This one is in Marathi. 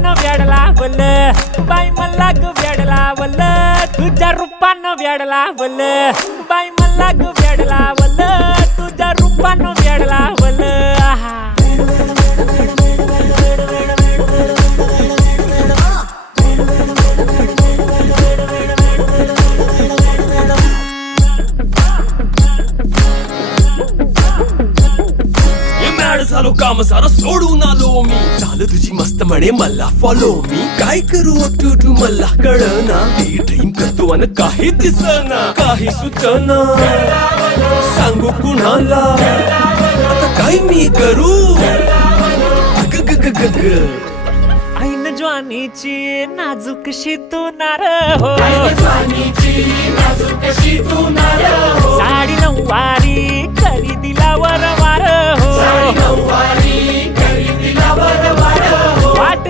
व्याड लावल बाई मला ग व्याड लावल तुझ्या रूपानं व्याड लावल बाई मला ग व्याड लावल तुझ्या रूपानं व्याड लावल झालो काम सारं सोडून आलो मी चाल तुझी मस्त म्हणे मला फॉलो मी काय करू टू मला कळना ती ड्रीम करतो अन काही दिसना काही सुचना सांगू कुणाला आता काय मी करू ऐन ज्वानीची नाजूकशी तू नार हो साडी नऊवारी करी दिला वर वार हो वाटला